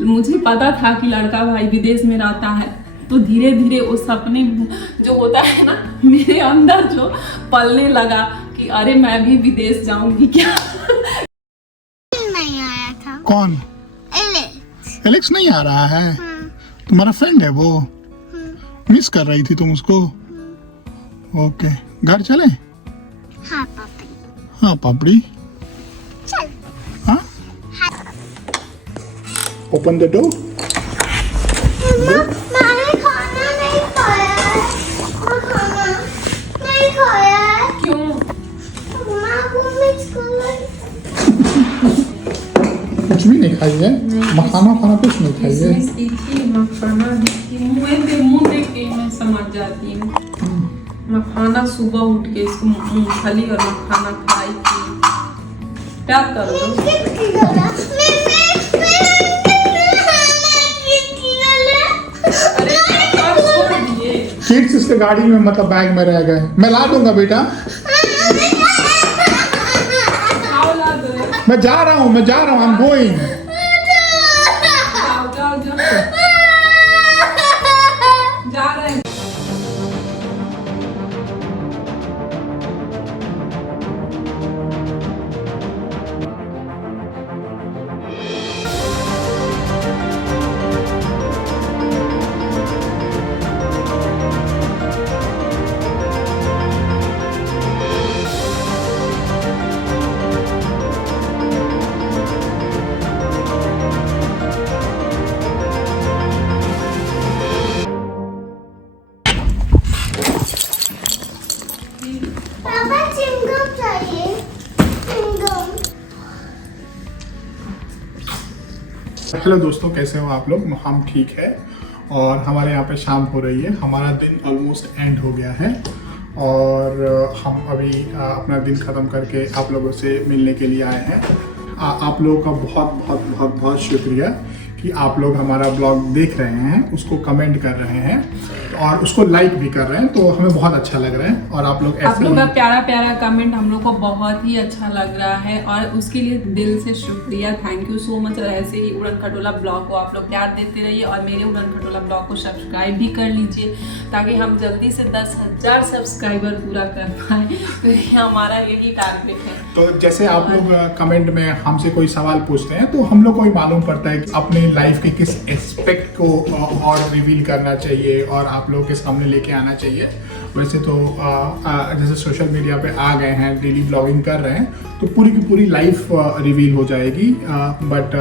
मुझे पता था कि लड़का भाई विदेश में रहता है, तो धीरे धीरे वो सपने जो होता है ना मेरे अंदर जो पलने लगा कि अरे मैं भी विदेश जाऊंगी क्या। नहीं आया था। कौन? एलेक्स नहीं आ रहा है? तुम्हारा फ्रेंड है वो? मिस कर रही थी तुम उसको? ओके, घर चले? हाँ पापा हाँ पापड़ी, चल। हाँ ओपन द डोर। मैंने खाना नहीं खाया है। मैं खाना नहीं खाया है। क्यों? माँ को मिस कर रही। कुछ भी नहीं खाई है? मखाना खाना कुछ नहीं खाई है? मुँह देख के मैं समझ जाती हूँ। मखाना सुबह उठ के इसको मूंगफली और मखाना खाई थी। क्या करो? अरे और छोड़ दिए। किड्स इसके गाड़ी में मतलब बैग में रह गए। मैं ला दूंगा बेटा, खाओ ला दो। मैं जा रहा हूँ आई एम गोइंग। जाओ जाओ जाओ। जा रहे हैं। पापा चिंगम चाहिए। चिंगम। हेलो दोस्तों, कैसे हो आप लोग? हम ठीक है और हमारे यहाँ पे शाम हो रही है। हमारा दिन ऑलमोस्ट एंड हो गया है और हम अभी अपना दिन ख़त्म करके आप लोगों से मिलने के लिए आए हैं। आप लोगों का बहुत बहुत बहुत बहुत शुक्रिया कि आप लोग हमारा ब्लॉग देख रहे हैं, उसको कमेंट कर रहे हैं और उसको लाइक भी कर रहे हैं, तो हमें बहुत अच्छा लग रहा है। और आप लोग आप लोग का प्यारा प्यारा कमेंट हम लोग को बहुत ही अच्छा लग रहा है और उसके लिए दिल से शुक्रिया, थैंक यू सो मच। और ऐसे ही उड़न खटोला ब्लॉग को आप लोग प्यार देते रहिए और मेरे उड़न खटोला ब्लॉग को सब्सक्राइब भी कर लीजिए ताकि हम जल्दी से 10,000 सब्सक्राइबर पूरा कर पाए। तो ये हमारा यही टारगेट है। तो जैसे आप लोग कमेंट में हमसे कोई सवाल पूछते हैं तो हम लोग को ही मालूम पड़ता है कि अपने लाइफ के किस एस्पेक्ट को और रिवील करना चाहिए और आप लोगों के सामने लेके आना चाहिए। वैसे तो जैसे सोशल मीडिया पे आ गए हैं, डेली ब्लॉगिंग कर रहे हैं, तो पूरी की पूरी लाइफ रिवील हो जाएगी। बट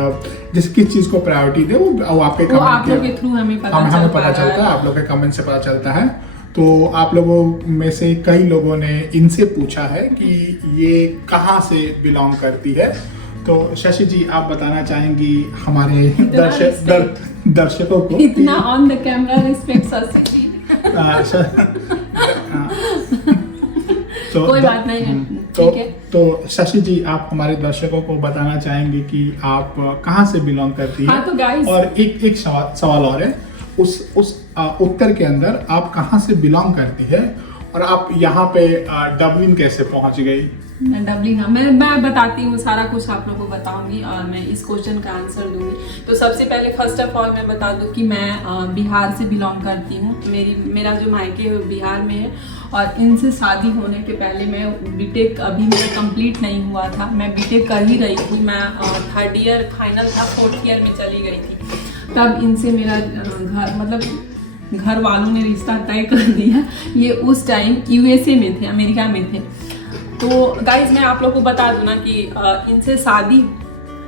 जिस किस चीज़ को प्रायोरिटी दे वो आपके वो आप लोग के थ्रू हमें पता चलता है, आप लोग के कमेंट से पता चलता है। तो आप लोगों में से कई लोगों ने इनसे पूछा है कि ये कहाँ से बिलोंग करती है। तो शशि जी, आप बताना चाहेंगी हमारे दर्शकों को? इतना on the camera respect Shashi ji. तो कोई बात नहीं है, ठीक है। तो शशि जी, आप हमारे दर्शकों को बताना चाहेंगे कि आप कहाँ से बिलोंग करती है? हाँ, तो गाइस, और एक सवाल और है, उस उत्तर के अंदर आप कहाँ से बिलोंग करती है और आप यहाँ पे डबलिन कैसे पहुँच गई? डबलिन, मैं बताती हूँ, सारा कुछ आप लोगों को बताऊंगी और मैं इस क्वेश्चन का आंसर दूंगी। तो सबसे पहले फर्स्ट ऑफ ऑल मैं बता दूं कि मैं बिहार से बिलोंग करती हूँ। मेरा जो मायके है बिहार में है और इनसे शादी होने के पहले मैं बीटेक अभी मेरा कंप्लीट नहीं हुआ था, मैं बीटेक कर ही रही थी। मैं 3rd ईयर फाइनल था, 4th ईयर में चली गई थी। तब इनसे मेरा घर वालों ने रिश्ता तय कर दिया। ये उस टाइम यूएसए में थे, अमेरिका में थे। तो गाइज मैं आप लोग को बता दूं ना कि इनसे शादी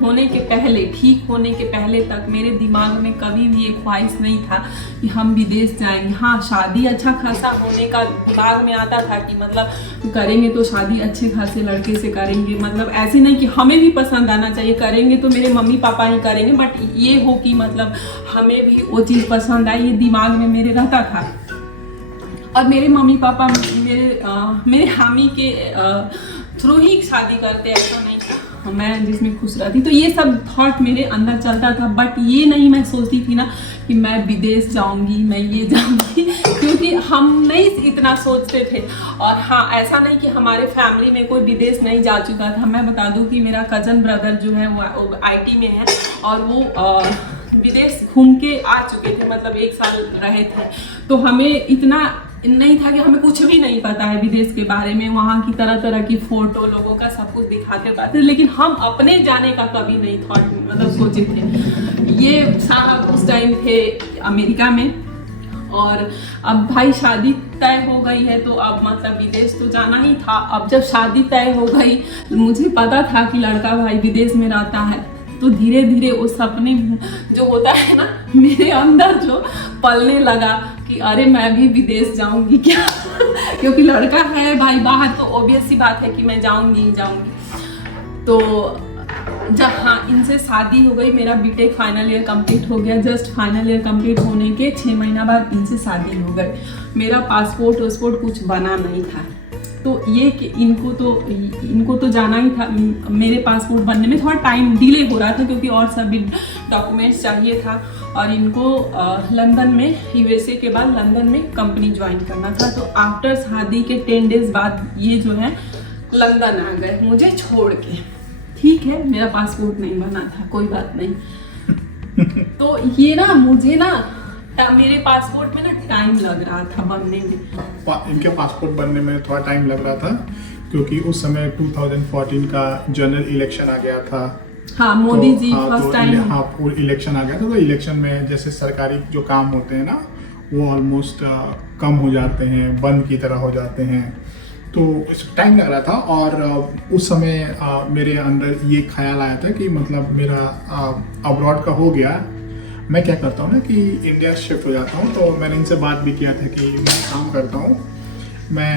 होने के पहले, ठीक होने के पहले तक मेरे दिमाग में कभी भी एक ख्वाहिश नहीं था कि हम विदेश जाएंगे। हाँ, शादी अच्छा खासा होने का दिमाग में आता था कि मतलब करेंगे तो शादी अच्छे खासे लड़के से करेंगे, मतलब ऐसे नहीं कि हमें भी पसंद आना चाहिए, करेंगे तो मेरे मम्मी पापा ही करेंगे, बट ये हो कि मतलब हमें भी वो चीज़ पसंद आई, ये दिमाग में मेरे रहता था। और मेरे मम्मी पापा मेरे हामी के थ्रू ही शादी करते, ऐसा नहीं मैं जिसमें खुश रहती। तो ये सब थॉट मेरे अंदर चलता था, बट ये नहीं मैं सोचती थी ना कि मैं विदेश जाऊंगी, मैं ये जाऊंगी, क्योंकि हम नहीं इतना सोचते थे। और हाँ, ऐसा नहीं कि हमारे फैमिली में कोई विदेश नहीं जा चुका था। मैं बता दूं कि मेरा कजन ब्रदर जो है वो IT में है और वो विदेश घूम के आ चुके थे, मतलब 1 साल रहे थे, तो हमें इतना नहीं था कि हमें कुछ भी नहीं पता है विदेश के बारे में। वहाँ की तरह तरह की फोटो लोगों का सब कुछ दिखाते पाते, लेकिन हम अपने जाने का कभी नहीं थॉट मतलब सोचे थे। ये साहब उस टाइम थे अमेरिका में, और अब भाई शादी तय हो गई है तो अब मतलब विदेश तो जाना ही था। अब जब शादी तय हो गई, मुझे पता था कि लड़का भाई विदेश में रहता है, तो धीरे धीरे वो सपने जो होता है ना मेरे अंदर जो पलने लगा कि अरे मैं भी विदेश जाऊंगी क्या क्योंकि लड़का है भाई बाहर, तो ऑब्वियस सी बात है कि मैं जाऊंगी। तो जब हाँ इनसे शादी हो गई, मेरा बीटेक फाइनल ईयर कंप्लीट हो गया। जस्ट फाइनल ईयर कंप्लीट होने के 6 महीना बाद इनसे शादी हो गई। मेरा पासपोर्ट वासपोर्ट कुछ बना नहीं था, तो ये कि इनको तो जाना ही था। मेरे पासपोर्ट बनने में थोड़ा टाइम डिले हो रहा था क्योंकि और सभी डॉक्यूमेंट्स चाहिए था, और इनको लंदन में यूएसए के बाद लंदन में कंपनी ज्वाइन करना था। तो आफ्टर शादी के 10 डेज बाद ये जो है लंदन आ गए मुझे छोड़ के। ठीक है, मेरा पासपोर्ट नहीं बना था, कोई बात नहीं। तो ये ना मुझे ना मेरे पासपोर्ट में ना टाइम लग रहा था बनने में। इनके पासपोर्ट बनने में थोड़ा टाइम लग रहा था क्योंकि उस समय 2014 का जनरल इलेक्शन आ गया था। हाँ, मोदी जी फर्स्ट टाइम। हाँ, इलेक्शन आ गया था। तो इलेक्शन में जैसे सरकारी जो काम होते हैं ना वो ऑलमोस्ट कम हो जाते हैं, बंद की तरह हो जाते हैं, तो टाइम लग रहा था। और उस समय मेरे अंदर ये ख्याल आया था कि मतलब मेरा अब्रॉड का हो गया, मैं क्या करता हूँ ना कि इंडिया शिफ्ट हो जाता हूँ। तो मैंने इनसे बात भी किया था कि मैं काम करता हूँ, मैं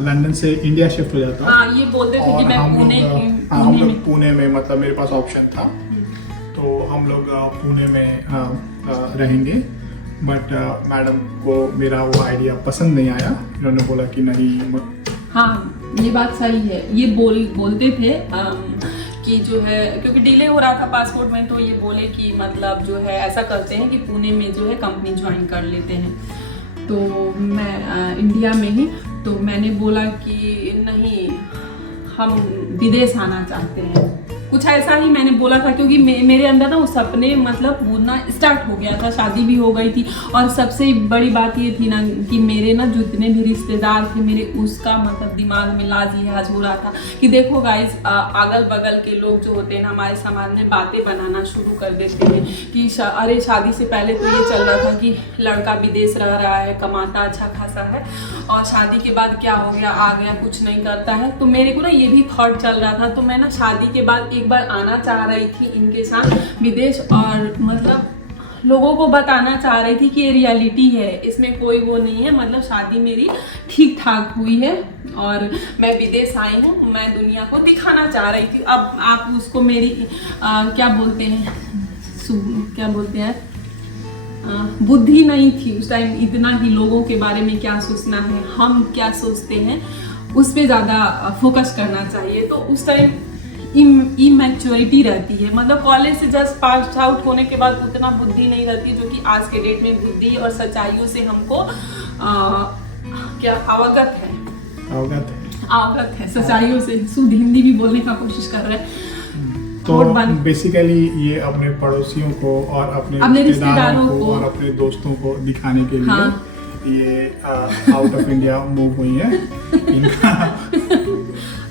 लंदन से इंडिया शिफ्ट हो जाता हूँ। हाँ, ये बोलते थे कि मैं हम लोग पुणे में, मतलब मेरे पास ऑप्शन था, तो हम लोग पुणे में रहेंगे। बट मैडम को मेरा वो आइडिया पसंद नहीं आया, इन्होंने बोला कि नहीं। हाँ, ये बात सही है। ये बोलते थे कि जो है क्योंकि डिले हो रहा था पासपोर्ट में, तो ये बोले कि मतलब जो है ऐसा करते हैं कि पुणे में जो है कंपनी ज्वाइन कर लेते हैं। तो मैं इंडिया में ही, तो मैंने बोला कि नहीं, हम विदेश आना चाहते हैं, कुछ ऐसा ही मैंने बोला था। क्योंकि मेरे अंदर ना वो सपने मतलब बुनना स्टार्ट हो गया था, शादी भी हो गई थी, और सबसे बड़ी बात ये थी ना कि मेरे ना जितने भी रिश्तेदार थे मेरे, उसका मतलब दिमाग में लाजिहाज हो रहा था कि देखो गाइस, अगल बगल के लोग जो होते हैं ना हमारे समाज में बातें बनाना शुरू कर देते हैं कि अरे शादी से पहले तो ये चल रहा था कि लड़का विदेश रह रहा है, कमाता अच्छा खासा है, और शादी के बाद क्या हो गया, आ गया कुछ नहीं करता है। तो मेरे को ना ये भी थॉट चल रहा था। तो मैं ना शादी के बाद एक बार आना चाह रही थी इनके साथ विदेश, और मतलब लोगों को बताना चाह रही थी कि ये रियलिटी है, इसमें कोई वो नहीं है, मतलब शादी मेरी ठीक ठाक हुई है और मैं विदेश आई हूँ, मैं दुनिया को दिखाना चाह रही थी। अब आप उसको मेरी क्या बोलते हैं बुद्धि नहीं थी उस टाइम इतना कि लोगों के बारे में क्या सोचना है, हम क्या सोचते हैं, उस पर ज़्यादा फोकस करना चाहिए। तो उस टाइम इमैच्योरिटी रहती है, मतलब कॉलेज से जस्ट पास आउट होने के बाद उतना बुद्धि नहीं रहती जो कि आज के डेट में बुद्धि और सच्चाइयों से हमको क्या अवगत है सच्चाइयों से। शुद्ध हिंदी भी बोलने का कोशिश कर रहे हैं। तो बेसिकली ये अपने पड़ोसियों को और अपने रिश्तेदारों को और अपने दोस्तों को दिखाने के लिए ये आउट ऑफ इंडिया मूव हुई है इनका।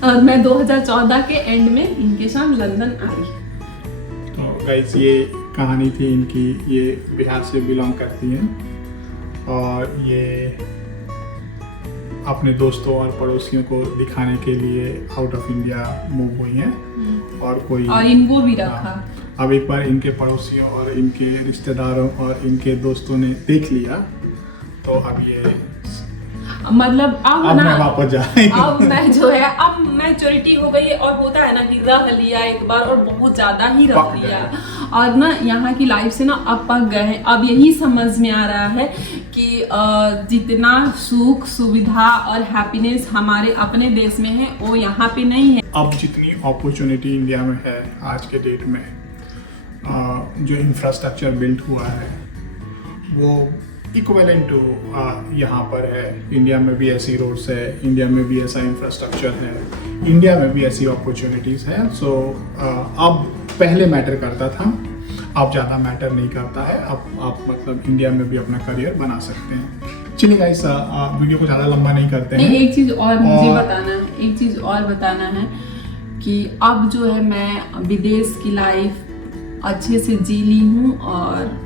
और मैं 2014 के एंड में इनके साथ लंदन आई। तो गाइस ये कहानी थी इनकी। ये बिहार से बिलोंग करती हैं और ये अपने दोस्तों और पड़ोसियों को दिखाने के लिए आउट ऑफ इंडिया मूव हुई हैं। और इनको भी रखा। अब एक बार इनके पड़ोसियों और इनके रिश्तेदारों और इनके दोस्तों ने देख लिया तो अब ये मतलब अब मैं वापस जा रही हूं। अब मैं जो है अब मैच्योरिटी हो गई है, और होता है ना कि रह लिया एक बार और बहुत ज्यादा ही रह लिया, और ना यहाँ की लाइफ से ना अब पक गए हैं। अब यही समझ में आ रहा है कि जितना सुख सुविधा और हैप्पीनेस हमारे अपने देश में है वो यहाँ पे नहीं है। अब जितनी अपॉर्चुनिटी इंडिया में है आज के डेट में, जो इंफ्रास्ट्रक्चर बिल्ड हुआ है वो इक्विवेलेंट टू यहाँ पर है। इंडिया में भी ऐसी रोड्स है, इंडिया में भी ऐसा इंफ्रास्ट्रक्चर है, इंडिया में भी ऐसी अपॉर्चुनिटीज़ है। सो अब पहले मैटर करता था, अब ज़्यादा मैटर नहीं करता है। अब आप मतलब इंडिया में भी अपना करियर बना सकते हैं। चलिए गाइस, वीडियो को ज़्यादा लंबा नहीं करते हैं। एक चीज़ और मुझे बताना है, एक चीज़ और बताना है कि अब जो है मैं विदेश की लाइफ अच्छे से जी ली हूँ और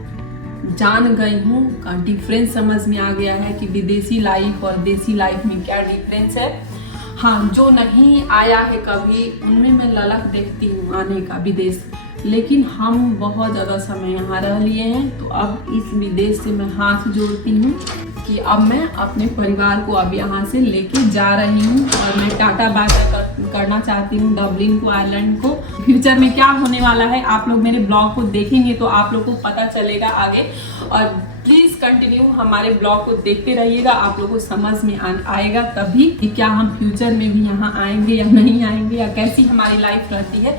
जान गई हूँ, डिफरेंस समझ में आ गया है कि विदेशी लाइफ और देसी लाइफ में क्या डिफरेंस है। हाँ, जो नहीं आया है कभी उनमें मैं ललक देखती हूँ आने का विदेश, लेकिन हम बहुत ज़्यादा समय यहाँ रह लिए हैं। तो अब इस विदेश से मैं हाथ जोड़ती हूँ कि अब मैं अपने परिवार को अब यहाँ से लेके जा रही हूँ और मैं टाटा बाटा करना चाहती हूँ डबलिन को, आयरलैंड को। फ्यूचर में क्या होने वाला है आप लोग मेरे ब्लॉग को देखेंगे तो आप लोग को पता चलेगा आगे। और प्लीज़ कंटिन्यू हमारे ब्लॉग को देखते रहिएगा, आप लोगों को समझ में आएगा तभी कि क्या हम फ्यूचर में भी यहाँ आएंगे या नहीं आएंगे या कैसी हमारी लाइफ रहती है।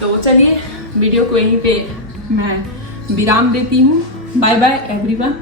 तो चलिए वीडियो को यहीं पे मैं विराम देती हूँ। Bye bye everyone.